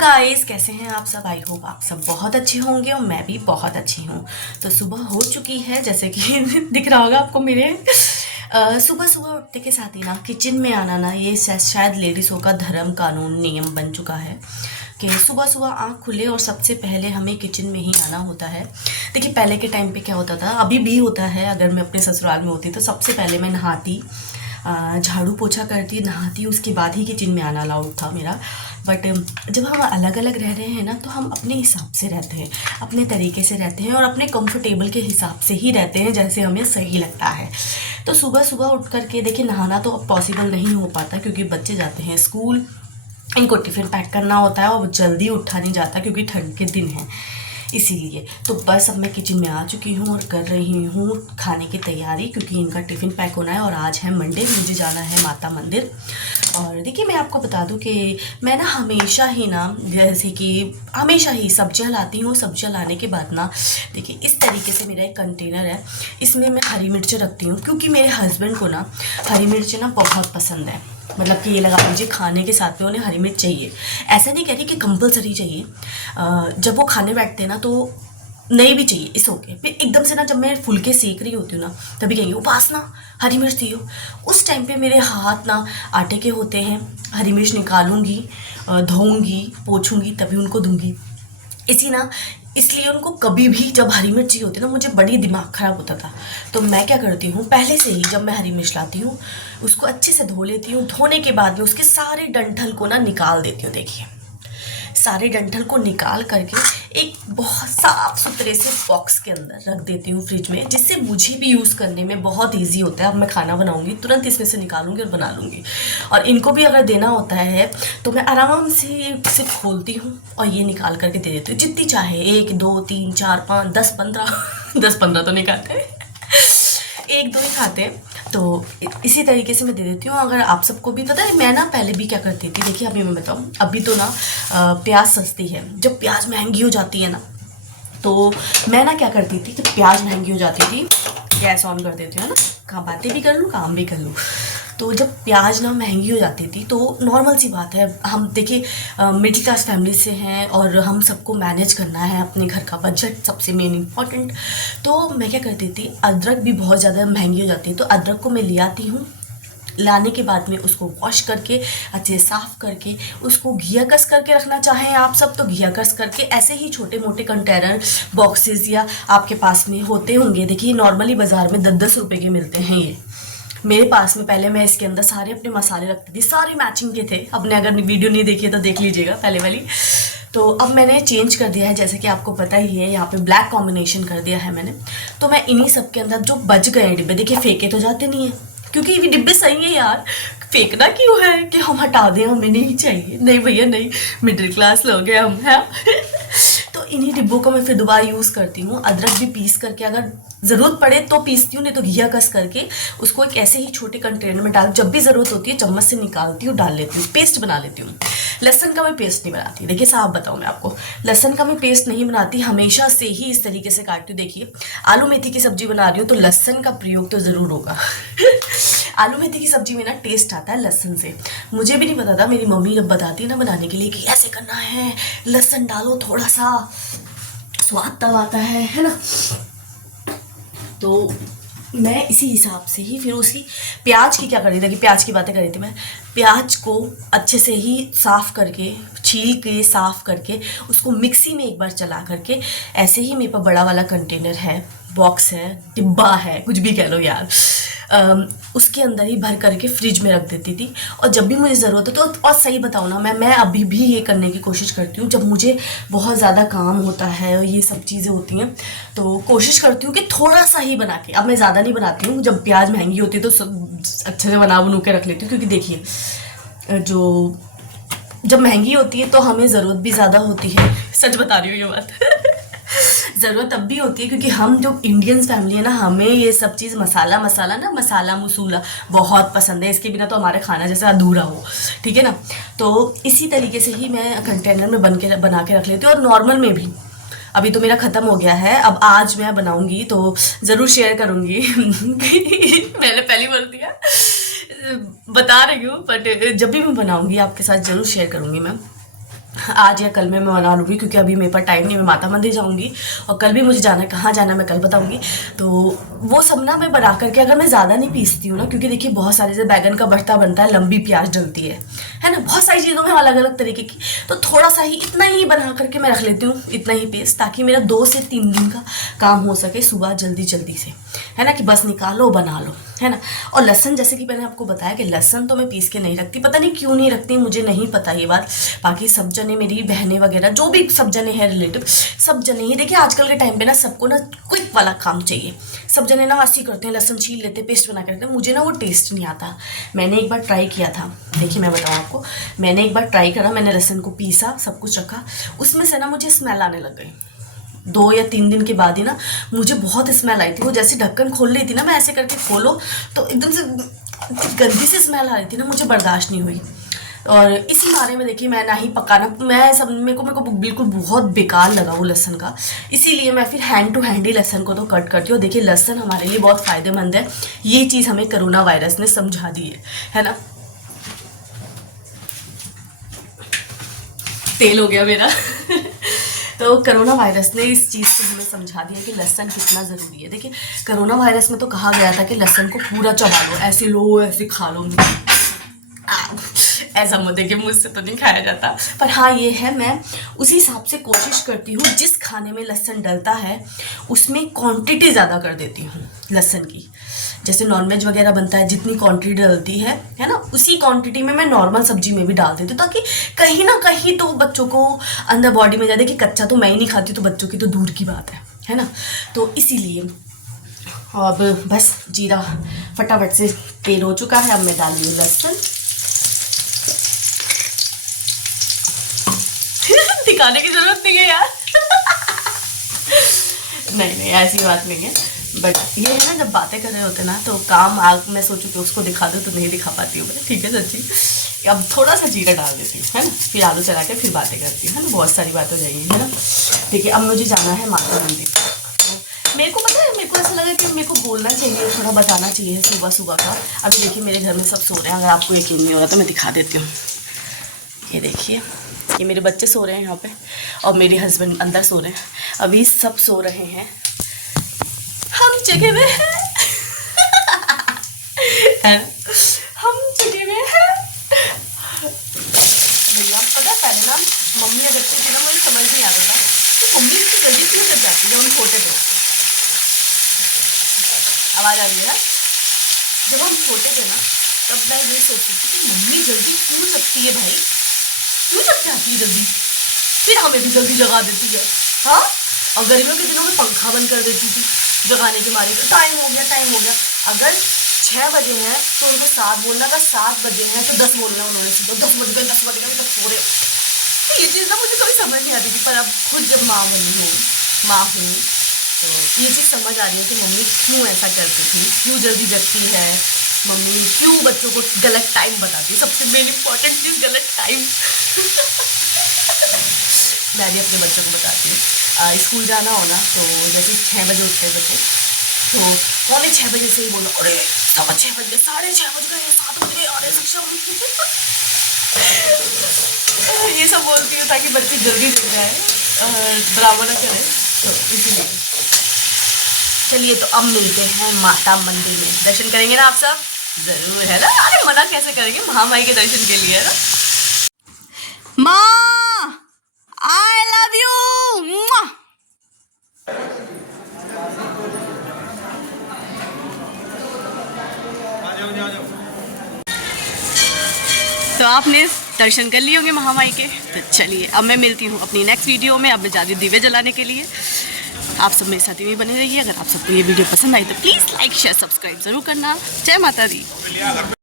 Guys, कैसे हैं आप सब। आई होप आप सब बहुत अच्छे होंगे और मैं भी बहुत अच्छी हूँ। तो सुबह हो चुकी है, जैसे कि दिख रहा होगा आपको मेरे सुबह सुबह उठने के साथ ही ना किचन में आना ना ये शायद लेडीज़ों का धर्म कानून नियम बन चुका है कि सुबह सुबह आँख खुले और सबसे पहले हमें किचन में ही आना होता है। देखिए पहले के टाइम पे क्या होता था, अभी भी होता है, अगर मैं अपने ससुराल में होती तो सबसे पहले मैं नहाती, झाड़ू पोछा करती, नहाती, उसके बाद ही किचन में आना अलाउड था मेरा। बट जब हम अलग अलग रह रहे हैं ना तो हम अपने हिसाब से रहते हैं, अपने तरीके से रहते हैं और अपने कंफर्टेबल के हिसाब से ही रहते हैं जैसे हमें सही लगता है। तो सुबह सुबह उठ करके देखिए नहाना तो अब पॉसिबल नहीं हो पाता क्योंकि बच्चे जाते हैं स्कूल, इनको टिफ़िन पैक करना होता है और जल्दी उठा नहीं जाता क्योंकि ठंड के दिन हैं, इसीलिए। तो बस अब मैं किचन में आ चुकी हूँ और कर रही हूँ खाने की तैयारी क्योंकि इनका टिफ़िन पैक होना है और आज है मंडे, मुझे जाना है माता मंदिर। और देखिए मैं आपको बता दूँ कि मैं ना हमेशा ही ना, जैसे कि हमेशा ही सब्जियाँ लाती हूँ, सब्जियाँ लाने के बाद ना देखिए इस तरीके से मेरा एक कंटेनर है, इसमें मैं हरी मिर्च रखती हूँ क्योंकि मेरे हस्बैंड को ना हरी मिर्च ना बहुत पसंद है। मतलब कि ये लगा लीजिए खाने के साथ में उन्हें हरी मिर्च चाहिए। ऐसा नहीं कह रही कि कंपलसरी चाहिए, जब वो खाने बैठते हैं ना तो नहीं भी चाहिए, इस ओके। फिर एकदम से ना जब मैं फुलके सेक रही होती हूँ ना तभी कहेंगे उपासना हरी मिर्च दियो। उस टाइम पे मेरे हाथ ना आटे के होते हैं, हरी मिर्च निकालूंगी, धोऊंगी, पोछूंगी, तभी उनको दूंगी। इसलिए उनको कभी भी जब हरी मिर्च चाहिए होती है ना, मुझे बड़ी दिमाग ख़राब होता था। तो मैं क्या करती हूँ, पहले से ही जब मैं हरी मिर्च लाती हूँ उसको अच्छे से धो लेती हूँ, धोने के बाद में उसके सारे डंठल को ना निकाल देती हूँ। देखिए सारे डंठल को निकाल करके एक बहुत साफ़ सुथरे से बॉक्स के अंदर रख देती हूँ फ्रिज में, जिससे मुझे भी यूज़ करने में बहुत इजी होता है। अब मैं खाना बनाऊँगी तुरंत इसमें से निकालूंगी और बना लूँगी, और इनको भी अगर देना होता है तो मैं आराम से इसे खोलती हूँ और ये निकाल करके दे देती हूँ, जितनी चाहे, 1 2 3 4 5 10 15 10 15 तो नहीं खाते, 1 2 ही खाते हैं। तो इसी तरीके से मैं दे देती हूँ। अगर आप सबको भी पता है, मैं ना पहले भी क्या करती थी, देखिए अभी मैं बताऊँ, अभी तो ना प्याज सस्ती है, जब प्याज महंगी हो जाती है ना तो मैं ना क्या करती थी, जब प्याज महंगी हो जाती थी गैस ऑन कर देती हूँ ना, कहाँ बातें भी कर लूँ काम भी कर लूँ। तो जब प्याज ना महंगी हो जाती थी तो नॉर्मल सी बात है, हम देखिए मिडिल क्लास फैमिली से हैं और हम सबको मैनेज करना है, अपने घर का बजट सबसे मेन इम्पॉर्टेंट। तो मैं क्या करती थी, अदरक भी बहुत ज़्यादा महंगी हो जाती है तो अदरक को मैं ले आती हूँ, लाने के बाद में उसको वॉश करके अच्छे साफ़ करके उसको घिया कस करके रखना चाहें आप सब तो घिया कस करके, ऐसे ही छोटे मोटे कंटेनर बॉक्सेस या आपके पास में होते होंगे। देखिए नॉर्मली बाज़ार में 10-10 रुपए के मिलते हैं, ये मेरे पास में पहले मैं इसके अंदर सारे अपने मसाले रखती थी, सारे मैचिंग के थे। आपने अगर वीडियो नहीं देखी है तो देख लीजिएगा पहले वाली। तो अब मैंने चेंज कर दिया है, जैसे कि आपको पता ही है, यहाँ पे ब्लैक कॉम्बिनेशन कर दिया है मैंने। तो मैं इन्हीं सब के अंदर जो बच गए डिब्बे, देखिए फेंके तो जाते नहीं है क्योंकि ये डिब्बे सही है यार, फेंकना क्यों है कि हम हटा दें, हमें नहीं चाहिए, नहीं भैया नहीं, मिडिल क्लास लोग हैं हम, हैं। तो इन्हीं डिब्बों को मैं फिर दोबारा यूज़ करती हूँ। अदरक भी पीस करके अगर ज़रूरत पड़े तो पीसती हूँ, नहीं तो घिया कस करके उसको एक ऐसे ही छोटे कंटेनर में डाल, जब भी ज़रूरत होती है चम्मच से निकालती हूँ, डाल लेती हूँ, पेस्ट बना लेती हूँ। लहसन का मैं पेस्ट नहीं बनाती, देखिए साफ बताऊँ मैं आपको, लहसन का मैं पेस्ट नहीं बनाती, हमेशा से ही इस तरीके से काटती हूँ। देखिए आलू मेथी की सब्जी बना रही हूँ तो लहसन का प्रयोग तो ज़रूर होगा। आलू मेथी की सब्जी में ना टेस्ट आता है लहसुन से, मुझे भी नहीं पता था, मेरी मम्मी जब बताती है ना बनाने के लिए कि ऐसे करना है, लहसुन डालो थोड़ा सा, स्वाद तब आता है ना। तो मैं इसी हिसाब से ही फिर उसकी प्याज की क्या कर रही थी कि प्याज की बातें कर रही थी मैं, प्याज को अच्छे से ही साफ़ करके, छील के साफ़ करके उसको मिक्सी में एक बार चला करके, ऐसे ही मेरे पास बड़ा वाला कंटेनर है, बॉक्स है, डिब्बा है, कुछ भी कह लो यार, उसके अंदर ही भर करके फ्रिज में रख देती थी। और जब भी मुझे ज़रूरत है तो, और सही बताऊँ ना, मैं अभी भी ये करने की कोशिश करती हूँ, जब मुझे बहुत ज़्यादा काम होता है और ये सब चीज़ें होती हैं तो कोशिश करती हूँ कि थोड़ा सा ही बना के, अब मैं ज़्यादा नहीं बनाती हूँ, जब प्याज महंगी होती है तो अच्छे से बना बनू के रख लेती हूँ क्योंकि देखिए जब महंगी होती है तो हमें ज़रूरत भी ज़्यादा होती है, सच बता रही हूँ ये बात। ज़रूरत तब भी होती है क्योंकि हम जो इंडियंस फैमिली है ना, हमें ये सब चीज़ मसाला ना, मसाला मसूला बहुत पसंद है, इसके बिना तो हमारा खाना जैसे अधूरा हो, ठीक है ना। तो इसी तरीके से ही मैं कंटेनर में बना के रख लेती हूँ। और नॉर्मल में भी अभी तो मेरा ख़त्म हो गया है, अब आज मैं बनाऊँगी तो ज़रूर शेयर करूँगी। मैंने पहली बार दिया बता रही हूँ, बट जब भी मैं बनाऊँगी आपके साथ ज़रूर शेयर करूँगी मैं। आज या कल में मैं बना लूँगी, क्योंकि अभी मेरे पास टाइम नहीं, मैं माता मंदिर जाऊँगी और कल भी मुझे जाना है, कहाँ जाना है मैं कल बताऊँगी। तो वो सब ना मैं बना करके, अगर मैं ज़्यादा नहीं पीसती हूँ ना, क्योंकि देखिए बहुत सारे जैसे बैगन का भरता बनता है, लंबी प्याज डलती है ना, बहुत सारी चीज़ों में अलग अलग तरीके की, तो थोड़ा सा ही इतना ही बना करके मैं रख लेती हूँ, इतना ही पेस्ट, ताकि मेरा 2 से 3 दिन का काम हो सके सुबह जल्दी जल्दी से, है ना, कि बस निकालो बना लो, है ना। और लहसन, जैसे कि मैंने आपको बताया कि लहसन तो मैं पीस के नहीं रखती, पता नहीं क्यों नहीं रखती, मुझे नहीं पता ये बात। बाकी सब जने, मेरी बहनें वगैरह जो भी सब जने हैं रिलेटिव, सब जने ही देखिए आजकल के टाइम पे ना सबको ना क्विक वाला काम चाहिए, सब जने ना ऐसे करते हैं, लहसन छील लेते, पेस्ट बना के रखते हैं, मुझे ना वो टेस्ट नहीं आता। मैंने एक बार ट्राई किया था, देखिए मैं बताऊँ आपको, मैंने एक बार ट्राई करा, मैंने लहसन को पीसा, सब कुछ रखा, उसमें से ना मुझे स्मेल आने लग गई। 2 या 3 दिन के बाद ही ना मुझे बहुत स्मेल आई थी, वो जैसे ढक्कन खोल रही थी ना, मैं ऐसे करके खोलो तो एकदम से गंदी सी स्मेल आ रही थी ना, मुझे बर्दाश्त नहीं हुई। और इसी मारे में देखिए मैं ना ही पकाना, मैं सब मेरे को बिल्कुल बहुत बेकार लगा वो लहसन का, इसीलिए मैं फिर हैंड टू हैंड ही लहसन को तो कट करती हूँ। देखिए लहसन हमारे लिए बहुत फ़ायदेमंद है, ये चीज़ हमें कोरोना वायरस ने समझा दी है ना। तेल हो गया मेरा तो कोरोना वायरस ने इस चीज़ को हमें समझा दिया कि लहसन कितना ज़रूरी है। देखिए कोरोना वायरस में तो कहा गया था कि लहसन को पूरा चबा लो, ऐसे लो, ऐसे खा लो, ऐसा मत देखिए, मुझसे तो नहीं खाया जाता, पर हाँ ये है, मैं उसी हिसाब से कोशिश करती हूँ, जिस खाने में लहसन डलता है उसमें क्वांटिटी ज़्यादा कर देती हूँ लहसन की। जैसे नॉनवेज वगैरह बनता है, जितनी क्वांटिटी डलती है ना, उसी क्वांटिटी में मैं नॉर्मल सब्जी में भी डाल देती हूँ, ताकि कहीं ना कहीं तो बच्चों को अंदर बॉडी में जाए कि कच्चा तो मैं ही नहीं खाती, तो बच्चों की तो दूर की बात है ना। तो इसीलिए अब बस जीरा फटाफट से तेल हो चुका है, अब मैं डाल रही हूँ लहसुन। दिखाने की जरूरत नहीं है यार नहीं ऐसी बात नहीं है, बट ये है ना, जब बातें कर रहे होते ना तो काम आग मैं सोचूं कि उसको दिखा दूँ तो नहीं दिखा पाती हूँ मैं, ठीक है सच्ची। अब थोड़ा सा जीरा डाल देती हूँ, है ना, फिर आलू चला के फिर बातें करती हूँ, है ना, बहुत सारी बात हो जाएगी, है ना। देखिए अब मुझे जाना है माता मंदिर, तो मेरे को पता है, मेरे को ऐसा लगा कि मेरे को बोलना चाहिए, थोड़ा बताना चाहिए सुबह सुबह का। अभी देखिए मेरे घर में सब सो रहे हैं, अगर आपको यकीन नहीं हो रहा तो मैं दिखा देती हूँ। ये देखिए, ये मेरे बच्चे सो रहे हैं यहाँ पे, और मेरे हस्बैंड अंदर सो रहे हैं, अभी सब सो रहे हैं, हम जगह में हैं हम जगह में हैं भैया। पता है पहले ना मम्मी अगर करती थी ना, मुझे समझ नहीं आता था तो मम्मी इतनी जल्दी क्यों कर जाती है, जब हम छोटे थे। आवाज़ आ रही है, जब हम छोटे थे ना तब मैं ये सोचती थी कि मम्मी जल्दी क्यों जगती है भाई, क्यों जग जाती है जल्दी, फिर हमें भी जल्दी जगा देती है। हाँ, और गर्मियों के दिनों में पंखा बंद कर देती थी जगाने के मारे, टाइम हो गया। अगर 6 बजे हैं तो उनको 7 बोलना, अगर 7 बजे हैं तो 10 बोलना उन्होंने, सीधे 10 बज गए तक सो रहे। तो ये चीज़ ना मुझे कभी समझ नहीं आती थी, पर अब खुद जब माँ हूँ तो ये चीज़ समझ आ रही है कि मम्मी क्यों ऐसा करती थी, क्यों जल्दी जगती है मम्मी, क्यों बच्चों को गलत टाइम बताती है, सबसे मेन इम्पॉर्टेंट चीज़ गलत टाइम मैं भी अपने बच्चों को बताती हूँ। स्कूल जाना हो ना तो जैसे 6 बजे उठते हैं बच्चे, तो 5:45 बजे से ही बोलो, अरे 6:15 बज गए, 6:30 बज गए, 7 बज गए, अरे सक्षम ये सब बोलती हूँ ताकि बच्चे जल्दी जग जाए, ड्रामा ना करें, तो इसीलिए। चलिए तो अब मिलते हैं माता मंदिर में, दर्शन करेंगे ना आप सब जरूर, है ना। अरे मना कैसे करेंगे, महामाई के दर्शन के लिए, है ना। माँ आई लव यू। तो आपने दर्शन कर लिए होंगे महामाई के, तो चलिए अब मैं मिलती हूँ अपनी नेक्स्ट वीडियो में। अब मैं जा रही हूँ दिवे जलाने के लिए। आप सब मेरे साथ ही बने रहिए। अगर आप सबको ये वीडियो पसंद आई तो प्लीज़ लाइक शेयर सब्सक्राइब ज़रूर करना। जय माता दी।